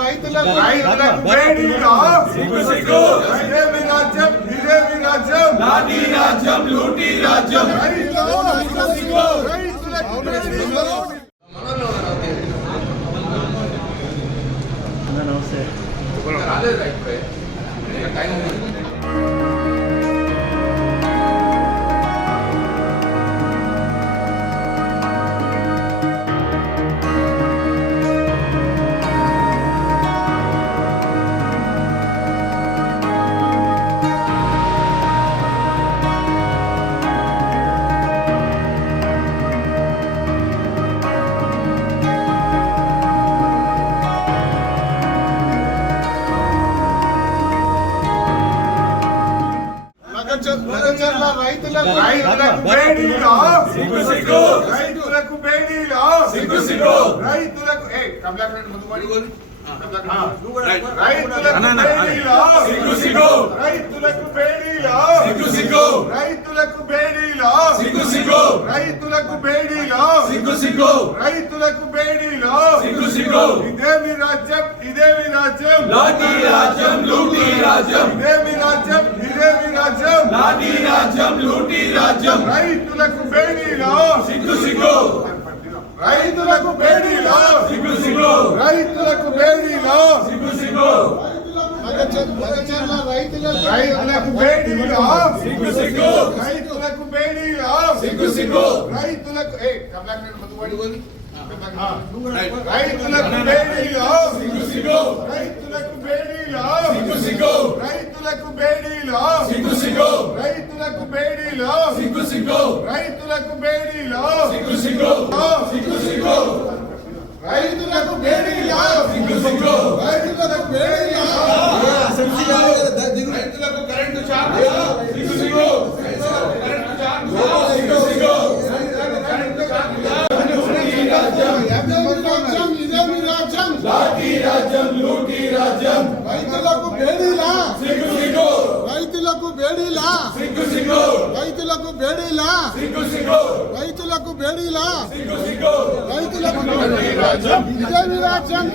రైతులకు వేడిలో సిగ్గు ఇదేమి రాజ్యం లాఠీ రాజ్యం లూటీ రాజ్యం నమస్తే రైతులకు వేడిలో సిగ్గు రైతులకు వేడిలో సిగ్గు రైతులకు రైతులకు బేడీలో రైతులకు బేడీలో రైతులకు బేడీలో రైతులకు బేడీలో ఇదేమి రాజ్యం లాఠీ రాజ్యం లూటీ రాజ్యం ఇదేమి రాజ్యం లాఠీ రాజ్యం లూటీ రాజ్యం రైతులకు బేడీలో సిగ్గు రైతులకు బేడీలో సిగ్గు రైతులకు బేడీలో సిగ్గు రైతులకు బేడీలో సిగ్గు రైతులకు బేడీలో సిగ్గు రైతులకు రైతులకు బేడీలో సిగ్గు రైతులకు బేడీలో రైతులకు బేడీలో రైతులకు బేడీలో రైతులకు బేడీలో రైతులకు బేడీలో రైతులకు బేడీలో రైతులకు కరెంటు షాక్ లాఠీ రాజ్యం లూటీ రాజ్యం రైతులకు బేడీలా రైతులకు బేడీలా రైతులకు బేడీలా రైతులకు బేడీలా రైతులకు రాజ్యం ఇదేమి రాజ్యం